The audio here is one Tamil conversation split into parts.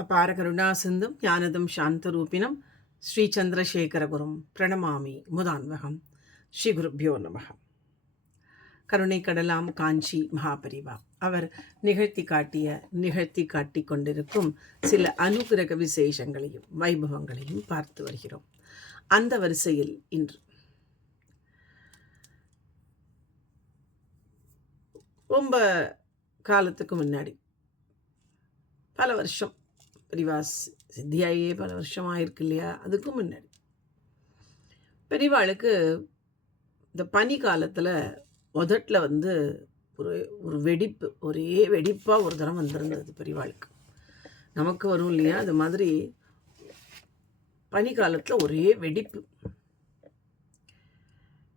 அபார ஞானதும் ஞானதம் சாந்தரூபிணம் ஸ்ரீ சந்திரசேகரகுரும் பிரணமாமி முதான்வகம் ஸ்ரீ குருப்யோ நமகம் கருணை கடலாம் காஞ்சி மகாபரிவா. அவர் நிகழ்த்தி காட்டிய நிகழ்த்தி காட்டி கொண்டிருக்கும் சில அனுகிரக விசேஷங்களையும் வைபவங்களையும் பார்த்து வருகிறோம். அந்த வரிசையில் இன்று ரொம்ப காலத்துக்கு முன்னாடி பல வருஷம் பெரியவா சி- பல வருஷம் ஆயிருக்கு இல்லையா அதுக்கும் முன்னாடி. பெரியவாளுக்கு இந்த பனி காலத்தில் உதட்டில் வந்து ஒரு ஒரு வெடிப்பு ஒரே வெடிப்பாக ஒரு தரம் வந்திருந்தது பெரியவாளுக்கு நமக்கு வரும் இல்லையா? அது மாதிரி பனி காலத்தில் ஒரே வெடிப்பு.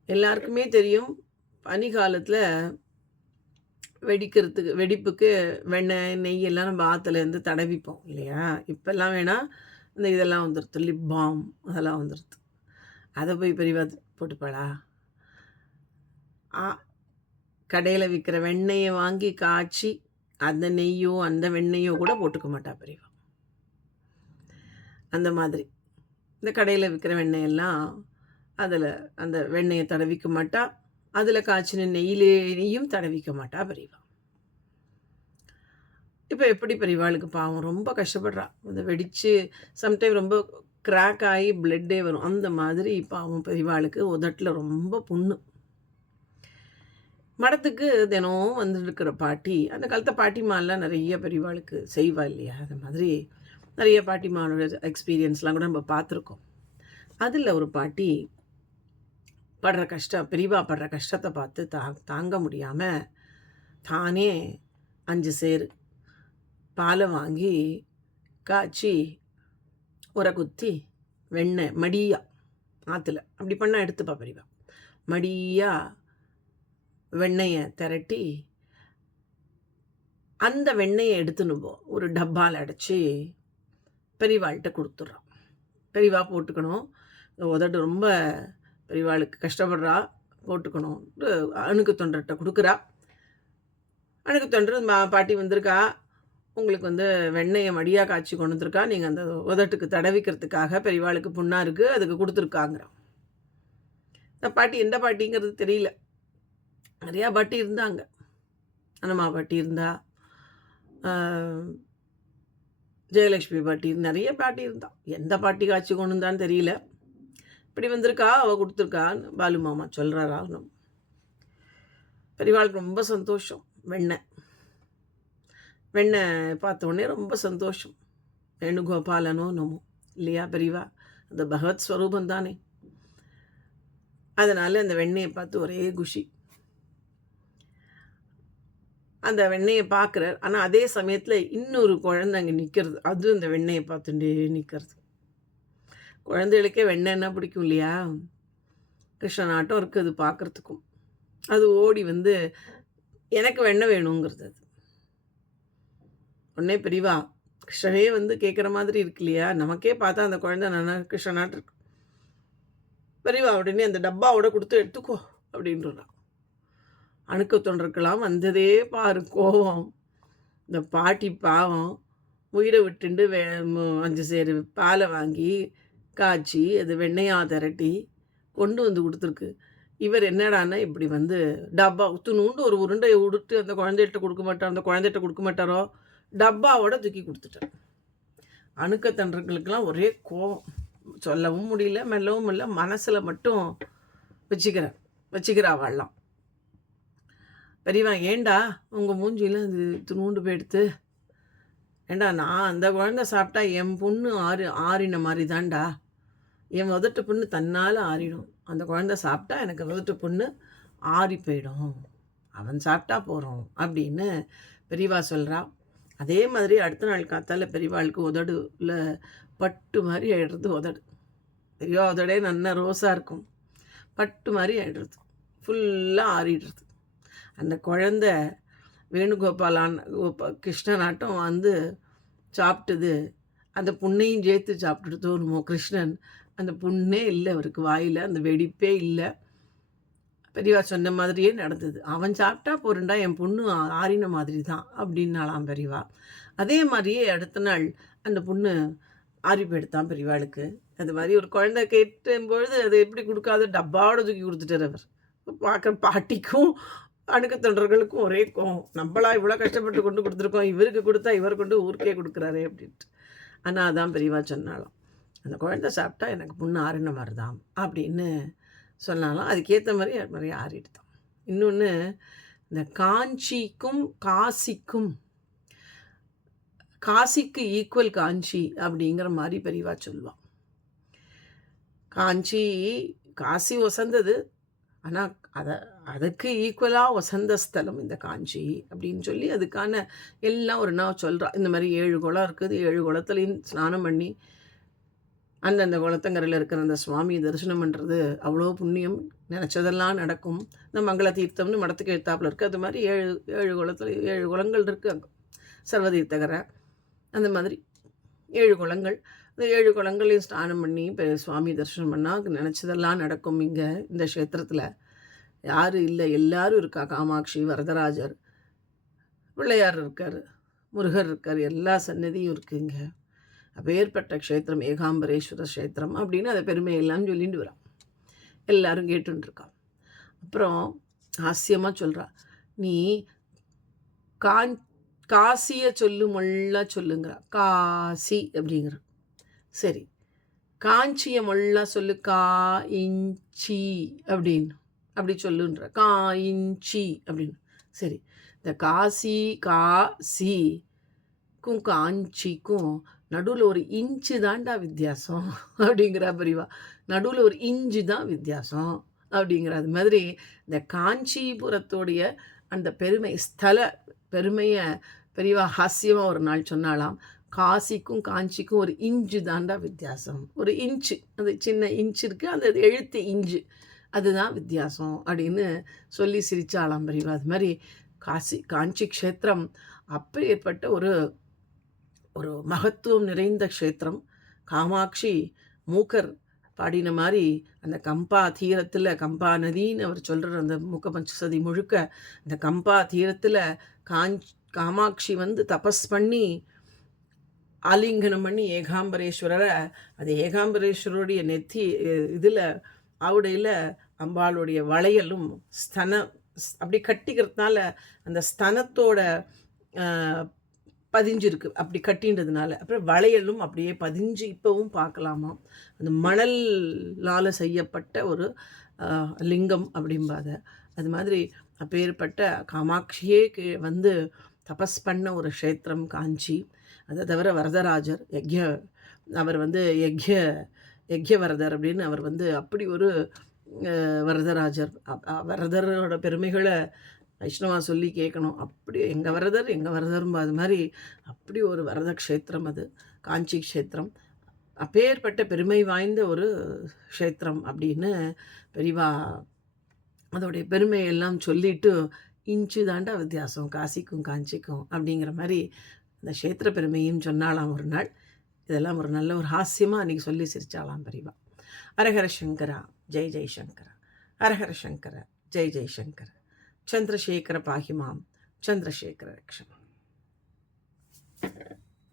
எல்லாருக்குமே தெரியும் பனி காலத்தில் வெடிக்கிறதுக்கு வெடிப்புக்கு வெண்ணெய் நெய் எல்லாம் நம்ம ஆற்றுலேருந்து தடவிப்போம் இல்லையா? இப்போல்லாம் வேணால் இந்த இதெல்லாம் வந்துடுது லிப் பாம் அதெல்லாம் வந்துடுது அதை போய் பெரியவா போட்டுப்பாளா? ஆ கடையில் விற்கிற வெண்ணெயை வாங்கி காய்ச்சி அந்த நெய்யோ அந்த வெண்ணெயோ கூட போட்டுக்க மாட்டா பெரியவா அந்த மாதிரி. இந்த கடையில் விற்கிற வெண்ணெயெல்லாம் அதில் அந்த வெண்ணெயை தடவிக்க மாட்டா. அதில் காய்ச்சின நெய்யிலேயும் தடவிக்க மாட்டா பெரியவா. இப்போ எப்படி பெரியவாளுக்கு பாவம் ரொம்ப கஷ்டப்படுறா. அந்த வெடித்து சம்டைம் ரொம்ப கிராக் ஆகி பிளட்டே வரும். அந்த மாதிரி பாவம் பெரியவாளுக்கு உதட்டில் ரொம்ப புண்ணு. மடத்துக்கு தினம் வந்துருக்கிற பாட்டி அந்த காலத்து பாட்டிமாலாம் நிறைய பெரியவாளுக்கு செய்வா இல்லையா? அந்த மாதிரி நிறைய பாட்டிமானோட எக்ஸ்பீரியன்ஸ்லாம் கூட நம்ம பார்த்துருக்கோம். அதில் ஒரு பாட்டி படுற கஷ்டம் பெரியவா படுற கஷ்டத்தை பார்த்து தா தாங்க முடியாமல் தானே அஞ்சு சேர் பாலை வாங்கி காய்ச்சி உரை குத்தி வெண்ணெய் மடியாக ஆற்றுல அப்படி பண்ணால் எடுத்துப்பா பெரியவா மடியாக வெண்ணெயை திரட்டி அந்த வெண்ணெயை எடுத்துன்னு போ. ஒரு டப்பாவில் அடைச்சி பெரியவாள்கிட்ட கொடுத்துட்றான் பெரியவா போட்டுக்கணும். உதடு ரொம்ப இவாளுக்கு கஷ்டப்படுறா போட்டுக்கணும் அணுக்கு தொண்டர்கிட்ட கொடுக்குறா. அணுக்கு தொண்டர் மா பாட்டி வந்திருக்கா. உங்களுக்கு வந்து வெண்ணெயை மடியாக காய்ச்சி கொண்டு வந்திருக்கா. நீங்கள் அந்த உதட்டுக்கு தடவிக்கிறதுக்காக பெரியவாளுக்கு புண்ணாக இருக்குது அதுக்கு கொடுத்துருக்காங்கிறான் இந்த பாட்டி எந்த பாட்டிங்கிறது தெரியல. நிறையா பாட்டி இருந்தாங்க. அனமா பாட்டி இருந்தா ஜெயலக்ஷ்மி ஜெயலட்சுமி பாட்டி நிறைய பாட்டி இருந்தான் எந்த பாட்டி காய்ச்சி கொண்டு வந்தான்னு தெரியல. இப்படி வந்திருக்கா? அவள் கொடுத்துருக்கான்னு பாலு மாமா சொல்கிறாரா இன்னும் பெரியவாளுக்கு ரொம்ப சந்தோஷம். வெண்ணெய். வெண்ணெய் பார்த்த உடனே ரொம்ப சந்தோஷம். வேணுகோபாலனோ நமோ இல்லையா பெரியவா அந்த பகவத் ஸ்வரூபம் தானே. அதனால் அந்த வெண்ணெயை பார்த்து ஒரே குஷி. அந்த வெண்ணெயை பார்க்குறார். ஆனால் அதே சமயத்தில் இன்னொரு குழந்தை அங்கே நிற்கிறது அதுவும் இந்த வெண்ணெயை பார்த்துட்டே நிற்கிறது குழந்தைகளுக்கே வெண்ணெய்னா பிடிக்கும் இல்லையா? கிருஷ்ணனாட்டம் இருக்குது அது பார்க்குறதுக்கும். அது ஓடி வந்து எனக்கு வெண்ணெய் வேணுங்கிறது அது. உடனே பெரியவா கிருஷ்ணனே வந்து கேட்குற மாதிரி இருக்கு இல்லையா? நமக்கே பார்த்தா அந்த குழந்தை நானா கிருஷ்ணனாட்டு இருக்கு. பெரியவா உடனே அந்த டப்பாவோட கொடுத்து எடுத்துக்கோ அப்படின்றான் அணுக்க தொண்டருக்கெல்லாம் வந்ததே பாரு கோவம். இந்த பாட்டி பாவம். உயிரை விட்டுண்டு வே அஞ்சு சேரு பாலை வாங்கி காய்ச்சி அது வெண்ணெயாக திரட்டி கொண்டு வந்து கொடுத்துருக்கு. இவர் என்னடான்னா இப்படி வந்து டப்பா துணுண்டு ஒரு உருண்டையை உடுத்து அந்த குழந்தைகிட்ட கொடுக்க மாட்டார் அந்த குழந்தைகிட்ட கொடுக்க மாட்டாரோ டப்பாவோட தூக்கி கொடுத்துட்டார். அணுக்கத்தன்றங்களுக்கெல்லாம் ஒரே கோபம் சொல்லவும் முடியல மெல்லவும் இல்லை மனசில் மட்டும் வச்சுக்கிறேன் வச்சுக்கிறா வாழலாம் பெரியவா ஏண்டா உங்கள் மூஞ்சியில் அது துணுண்டு போயிடுத்து? ஏண்டா நான் அந்த குழந்தை சாப்பிட்டா என் பொண்ணு ஆறு ஆறின மாதிரி தான்டா? என் உதட்டு புண்ணு தன்னால் ஆறிடும். அந்த குழந்தை சாப்பிட்டா எனக்கு உதட்டு புண்ணு ஆறி போயிடும். அவன் சாப்பிட்டா போகிறோம் அப்படின்னு பெரியவா சொல்கிறா அதே மாதிரி அடுத்த நாள் காத்தால பெரியவாளுக்கு உதடுல பட்டு மாதிரி ஆயிடுறது உதடு. பெரியவா உதடே நல்ல ரோஸாக இருக்கும். பட்டு மாதிரி ஆயிடுறது. ஃபுல்லாக ஆறிடுறது. அந்த குழந்த வேணுகோபாலான் கோபா கிருஷ்ணனாட்டம் வந்து சாப்பிட்டது. அந்த புண்ணையும் சேர்த்து சாப்பிட்டுட்டு தோணுமோ கிருஷ்ணன் அந்த புண்ணே இல்லை அவருக்கு வாயில் அந்த வெடிப்பே இல்லை. பெரியவா சொன்ன மாதிரியே நடந்தது. அவன் சாப்பிட்டா பொருண்டா என் பொண்ணு ஆறின மாதிரி தான் அப்படின்னாலாம் பெரியவா. அதே மாதிரியே அடுத்த நாள் அந்த பொண்ணு ஆறி எடுத்தான் பெரியவாளுக்கு. அது மாதிரி ஒரு குழந்தை கேட்டும்பொழுது அது எப்படி கொடுக்காத டப்பாவோட தூக்கி கொடுத்துட்டார் அவர். பார்க்குற பாட்டிக்கும் அணுக்கு தொண்டர்களுக்கும் ஒரே கோவம். நம்மளா இவ்வளோ கஷ்டப்பட்டு கொண்டு கொடுத்துருக்கோம் இவருக்கு கொடுத்தா இவர் கொண்டு ஊருக்கே கொடுக்குறாரே அப்படின்ட்டு. ஆனால் அதான் பெரியவா சொன்னாலும் அந்த குழந்தை சாப்பிட்டா எனக்கு புண்ணு ஆறின மாதிரி தான் அப்படின்னு சொன்னாலும் அதுக்கேற்ற மாதிரி அது மாதிரி ஆறிடுதான். இன்னொன்று இந்த காஞ்சிக்கும் காசிக்கும் காசிக்கு ஈக்குவல் காஞ்சி அப்படிங்கிற மாதிரி பெரியவா சொல்லுவான். காஞ்சி காசி வசந்தது ஆனால் அதை அதுக்கு ஈக்குவலாக வசந்த ஸ்தலம் இந்த காஞ்சி அப்படின்னு சொல்லி அதுக்கான எல்லாம் ஒரு நான் சொல்கிறான் இந்த மாதிரி ஏழு குளம் இருக்குது. ஏழு குளத்துலையும் ஸ்நானம் பண்ணி அந்தந்த குளத்தங்கரையில் இருக்கிற அந்த சுவாமி தரிசனம் பண்ணுறது அவ்வளோ புண்ணியம். நினச்சதெல்லாம் நடக்கும். இந்த மங்கள தீர்த்தம்னு மடத்துக்கு எழுத்தாப்பில் இருக்குது அது மாதிரி ஏழு ஏழு குளத்தில் ஏழு குளங்கள் இருக்குது அங்கே. சர்வதீர்த்தகரை. அந்த மாதிரி ஏழு குளங்கள். இந்த ஏழு குளங்களையும் ஸ்நானம் பண்ணி இப்போ சுவாமி தரிசனம் பண்ணால் நினச்சதெல்லாம் நடக்கும் இங்கே இந்த க்ஷேத்திரத்தில். யார் இல்லை. எல்லாரும் இருக்கா. காமாட்சி வரதராஜர். பிள்ளையார் இருக்கார். முருகர் இருக்கார். எல்லா சன்னதியும் இங்கே. அப்பேற்பட்ட க்ஷேத்திரம் ஏகாம்பரேஸ்வர க்ஷேத்திரம் அப்படின்னு அதை பெருமையெல்லாம் சொல்லிட்டு வரான். எல்லாரும் கேட்டுருக்கான் அப்புறம் ஹாஸ்யமாக சொல்கிறா நீ காஞ் காசியை சொல்லு மொள்ள சொல்லுங்கிறா. காசி அப்படிங்கிற. சரி காஞ்சியை மொள்ள சொல்லு கா இஞ்சி அப்படின்னு. அப்படி சொல்லுன்ற. கா இஞ்சி அப்படின்னு. சரி இந்த காசி காசிக்கும் காஞ்சிக்கும் நடுவில் ஒரு இன்ச்சு தான்டா வித்தியாசம் அப்படிங்கிற பிரிவா. நடுவில் ஒரு இன்ச்சு தான் வித்தியாசம் அப்படிங்கிறது மாதிரி இந்த காஞ்சிபுரத்தோடைய அந்த பெருமை ஸ்தல பெருமையை பெரியவா ஹாஸ்யமாக ஒரு நாள் சொன்னாலாம் காசிக்கும் காஞ்சிக்கும் ஒரு இஞ்சு தாண்டா வித்தியாசம். ஒரு இன்ச்சு அந்த சின்ன இன்ச்சு இருக்குது அந்த எழுத்து இஞ்சு அதுதான் வித்தியாசம் அப்படின்னு சொல்லி சிரிச்சாலாம் பிரிவா. அது மாதிரி காசி காஞ்சி க்ஷேத்திரம் அப்பேற்பட்ட ஒரு ஒரு மகத்துவம் நிறைந்த க்ஷேத்திரம். காமாட்சி மூக்கர் பாடின மாதிரி அந்த கம்பா தீரத்தில் கம்பா நதின்னு அவர் சொல்கிற அந்த மூக்க பஞ்சசதி முழுக்க அந்த கம்பா தீரத்தில் காஞ்ச் காமாட்சி வந்து தபஸ் பண்ணி ஆலிங்கனம் பண்ணி ஏகாம்பரேஸ்வரரை அது ஏகாம்பரேஸ்வரருடைய நெத்தி இதில் ஆவுடையில் அம்பாளுடைய வளையலும் ஸ்தன அப்படி கட்டிக்கிறதுனால அந்த ஸ்தனத்தோட பதிஞ்சிருக்கு. அப்படி கட்டின்றதுனால. அப்புறம் வளையலும் அப்படியே பதிஞ்சு இப்போவும் பார்க்கலாமா? அந்த மணலால் செய்யப்பட்ட ஒரு லிங்கம் அப்படிம்பாத அது மாதிரி அப்பேற்பட்ட காமாட்சியே வந்து தபஸ் பண்ண ஒரு க்ஷேத்திரம் காஞ்சி. அதை தவிர வரதராஜர் யக்ய அவர் வந்து யக்ய யக்யவரதர் அப்படின்னு அவர் வந்து அப்படி ஒரு வரதராஜர். வரதரோட பெருமைகளை வைஷ்ணவா சொல்லி கேட்கணும். அப்படி எங்கள் வரதர் எங்கள் வரதரும் அது மாதிரி அப்படி ஒரு வரத க்ஷேத்திரம் அது காஞ்சி க்ஷேத்திரம். அப்பேற்பட்ட பெருமை வாய்ந்த ஒரு க்ஷேத்திரம் அப்படின்னு பெரியவா அதோடைய பெருமையெல்லாம் சொல்லிட்டு இன்ச்சு தாண்டா வித்தியாசம் காசிக்கும் காஞ்சிக்கும் அப்படிங்கிற மாதிரி அந்த க்ஷேத்திர பெருமையும் சொன்னாலாம் ஒரு நாள். இதெல்லாம் ஒரு நல்ல ஒரு ஹாஸ்யமாக அன்றைக்கி சொல்லி சிரிச்சாலாம் பெரியவா ஹரஹர சங்கரா ஜெய் ஜெய்சங்கர ஹரஹர சங்கரா ஜெய் ஜெய்சங்கர चंद्रशेखर पाहिमाम चंद्रशेखर रक्षा